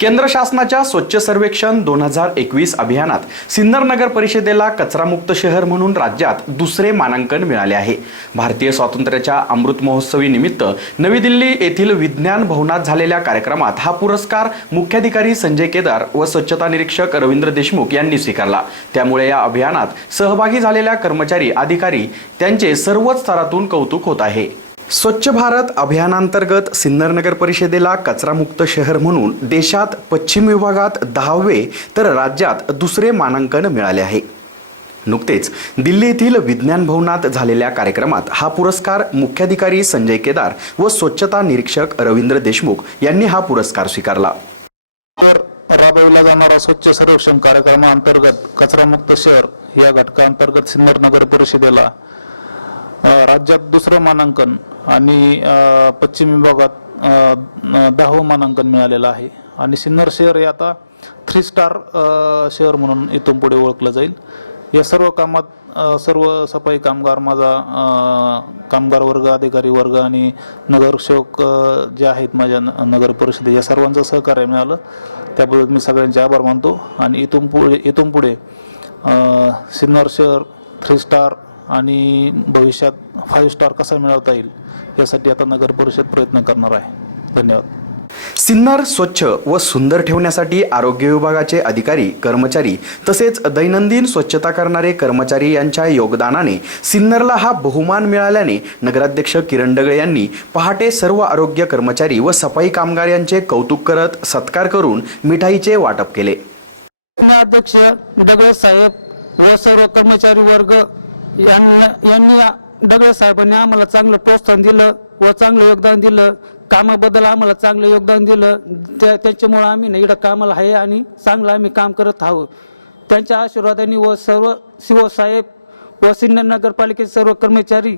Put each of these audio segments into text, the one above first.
केंद्र शासनाच्या स्वच्छ सर्वेक्षण दोन हजार एकवीस अभियानात सिन्नर नगर परिषदेला कचरामुक्त शहर म्हणून राज्यात दुसरे मानांकन मिळाले आहे. भारतीय स्वातंत्र्याच्या अमृत महोत्सवी निमित्त नवी दिल्ली येथील विज्ञान भवनात झालेल्या कार्यक्रमात हा पुरस्कार मुख्याधिकारी संजय केदार व स्वच्छता निरीक्षक रवींद्र देशमुख यांनी स्वीकारला. त्यामुळे या अभियानात सहभागी झालेल्या कर्मचारी अधिकारी त्यांचे सर्वच स्तरातून कौतुक होत आहे. स्वच्छ भारत अभियानांतर्गत सिन्नर नगर परिषदेला कचरामुक्त शहर म्हणून देशात पश्चिम विभागात दहावे तर राज्यात दुसरे मानांकन मिळाले आहे. नुकतेच दिल्ली येथील विज्ञान भवनात झालेल्या कार्यक्रमात हा पुरस्कार मुख्याधिकारी संजय केदार व स्वच्छता निरीक्षक रवींद्र देशमुख यांनी हा पुरस्कार स्वीकारला. राबविला जाणारा स्वच्छ सर्वेक्षण कार्यक्रमाअंतर्गत कचरामुक्त शहर या घटकाअंतर्गत सिन्नर नगर परिषदेला राज्यात दुसरं मानांकन आणि पश्चिम विभागात दहावं मानांकन मिळालेलं आहे. आणि सिन्नर शहर हे आता थ्री स्टार शहर म्हणून इथून पुढे ओळखलं जाईल. या सर्व कामात सर्व सफाई कामगार माझा कामगार वर्ग अधिकारी वर्ग आणि नगरसेवक जे आहेत माझ्या न- नगर परिषदे या सर्वांचं सहकार्य मिळालं. त्याबद्दल मी सगळ्यांचे आभार मानतो. आणि इथून पुढे इथून पुढे सिन्नर शहर थ्री स्टार आणि भविष्यात फाईव्ह स्टार कसा मिळवता येईल यासाठी आता नगर परिषद प्रयत्न करणार आहे. धन्यवाद. सिन्नर स्वच्छ व सुंदर ठेवण्यासाठी आरोग्य विभागाचे अधिकारी कर्मचारी तसेच दैनंदिन स्वच्छता करणारे कर्मचारी यांच्या योगदानाने सिन्नरला हा बहुमान मिळाल्याने नगराध्यक्ष किरण डगळे यांनी पहाटे सर्व आरोग्य कर्मचारी व सफाई कामगार यांचे कौतुक करत सत्कार करून मिठाईचे वाटप केले. अध्यक्ष दगडे साहेब व सर्व कर्मचारी वर्ग यांना यांनी डगळे साहेबांनी आम्हाला चांगलं प्रोत्साहन दिलं व चांगलं योगदान दिलं. कामाबद्दल आम्हाला चांगलं योगदान दिलं. त्या त्याच्यामुळं आम्ही ना इकडं कामाला आहे आणि चांगलं आम्ही काम करत आहोत. त्यांच्या आशीर्वादाने व सर्व शिवसाहेब व सिन्नर नगरपालिकेचे सर्व कर्मचारी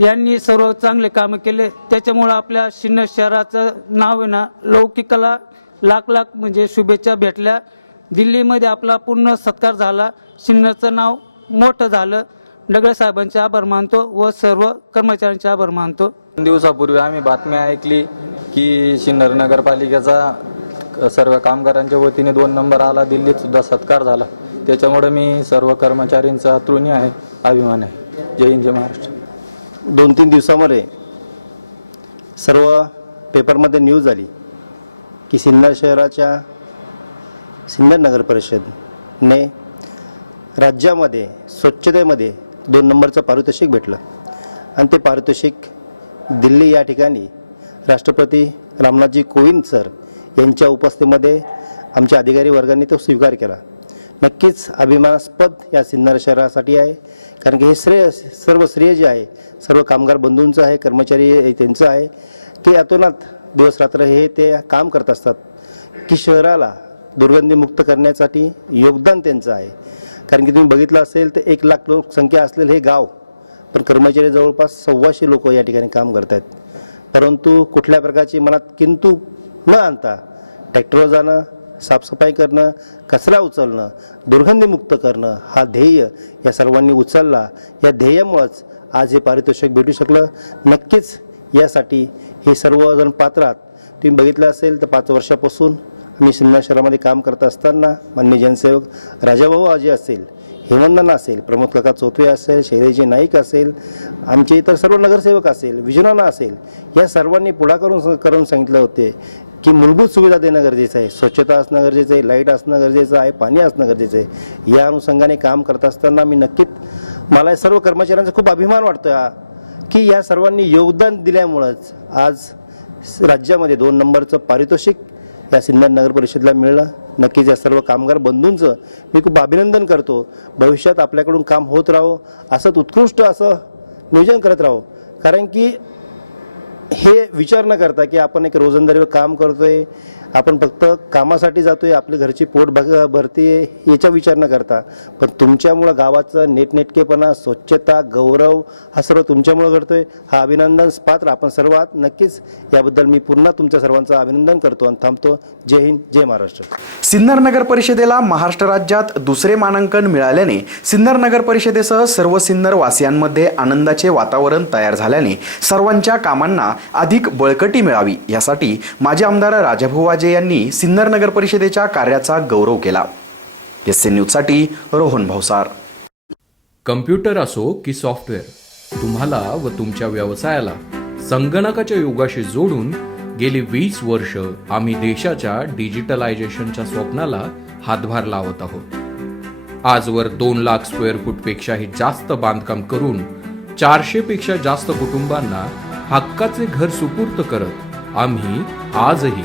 यांनी सर्व चांगले कामं केले. त्याच्यामुळं आपल्या सिन्नर शहराचं नाव आहे ना लौकिकाला लाख लाख म्हणजे शुभेच्छा भेटल्या. दिल्लीमध्ये आपला पूर्ण सत्कार झाला. सिन्नरचं नाव मोठं झालं. दगडे साहेबांचे आभार मानतो व सर्व कर्मचाऱ्यांचे आभार मानतो. दोन दिवसापूर्वी आम्ही बातमी ऐकली की सिन्नर नगरपालिकेचा सर्व कामगारांच्या वतीने दोन नंबर आला दिल्लीत सुद्धा सत्कार झाला. त्याच्यामुळे मी सर्व कर्मचाऱ्यांचा ऋणी आहे अभिमान आहे. जय हिंद जय महाराष्ट्र. दोन तीन दिवसामध्ये सर्व पेपरमध्ये न्यूज आली की सिन्नर शहराच्या सिन्नर नगर परिषदने राज्यामध्ये स्वच्छतेमध्ये दोन नंबरचं पारितोषिक भेटलं. आणि ते पारितोषिक दिल्ली या ठिकाणी राष्ट्रपती रामनाथजी कोविंद सर यांच्या उपस्थितीमध्ये आमच्या अधिकारी वर्गांनी तो स्वीकार केला. नक्कीच अभिमानास्पद या सिन्नर शहरासाठी आहे कारण की हे श्रेय सर्व श्रेय जे आहे सर्व कामगार बंधूंचं आहे कर्मचारी त्यांचं आहे की अतोनात दिवस रात्र हे ते काम करत असतात. की शहराला दुर्गंधीमुक्त करण्यासाठी योगदान त्यांचं आहे. कारण की तुम्ही बघितलं असेल तर एक लाख लोकसंख्या असलेलं हे गाव पण कर्मचारी जवळपास सव्वाशे लोक या ठिकाणी काम करत आहेत परंतु कुठल्या प्रकारची मनात किंतू न आणता ट्रॅक्टरवर जाणं साफसफाई करणं कचरा उचलणं दुर्गंधीमुक्त करणं हा ध्येय या सर्वांनी उचलला. या ध्येयामुळंच आज हे पारितोषिक भेटू शकलं. नक्कीच यासाठी हे सर्वजण पात्रात. तुम्ही बघितलं असेल तर पाच वर्षापासून मी सिन्नर शहरामध्ये काम करत असताना मान्य जनसेवक राजाभाऊ आजी असेल हेमंतना असेल प्रमोद काका चोतवे असेल शैलेजी नाईक असेल आमचे इतर सर्व नगरसेवक असेल विजनाना असेल या सर्वांनी पुढाकारून करून सांगितलं होते की मूलभूत सुविधा देणं गरजेचं आहे. स्वच्छता असणं गरजेचं आहे लाइट असणं गरजेचं आहे पाणी असणं गरजेचं आहे. या अनुषंगाने काम करत असताना मी नक्कीच मला सर्व कर्मचाऱ्यांचा खूप अभिमान वाटतो हा की या सर्वांनी योगदान दिल्यामुळंच आज राज्यामध्ये दोन नंबरचं पारितोषिक या सिन्नर नगर परिषदेला मिळलं नक्कीच या सर्व कामगार बंधूंचं मी खूप अभिनंदन करतो. भविष्यात आपल्याकडून काम होत राहो असंच उत्कृष्ट असं नियोजन करत राहो. कारण की हे विचार न करता की आपण एक रोजंदारीवर काम करतो आहे आपण फक्त कामासाठी जातोय आपली घरची पोट भग भरती याचा विचार न करता. पण तुमच्यामुळं गावाचं नेटनेटकेपणा स्वच्छता गौरव हा सर्व तुमच्यामुळं घडतोय. हा अभिनंदन पात्र आपण सर्वात. नक्कीच याबद्दल मी पुन्हा तुमच्या सर्वांचं अभिनंदन करतो आणि थांबतो. जय हिंद जय महाराष्ट्र. सिन्नर नगर परिषदेला महाराष्ट्र राज्यात दुसरे मानांकन मिळाल्याने सिन्नर नगर परिषदेसह सर्व सिन्नर वासियांमध्ये आनंदाचे वातावरण तयार झाल्याने सर्वांच्या कामांना अधिक बळकटी मिळावी यासाठी माजी आमदार राजाभाऊ राजे यांनी सिन्नर नगर परिषदेच्या कार्याचा गौरव केला. एस एन न्यूजसाठी रोहन भावसार कम्प्युटर असो की सॉफ्टवेअर तुम्हाला व तुमच्या व्यवसायाला संगणकाच्या युगाशी जोडून गेली वीस वर्ष आम्ही देशाच्या डिजिटलायझेशनच्या स्वप्नाला हातभार लावत आहोत. आजवर दोन लाख स्क्वेअर फूटपेक्षाही जास्त बांधकाम करून चारशे पेक्षा जास्त कुटुंबांना हक्काचे घर सुपूर्त करत आम्ही आजही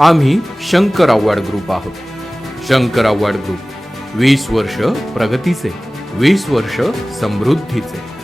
आम्ही शंकर आव्हाड ग्रुप आहोत. शंकर आव्हाड ग्रुप वीस वर्ष प्रगतीचे वीस वर्ष समृद्धीचे.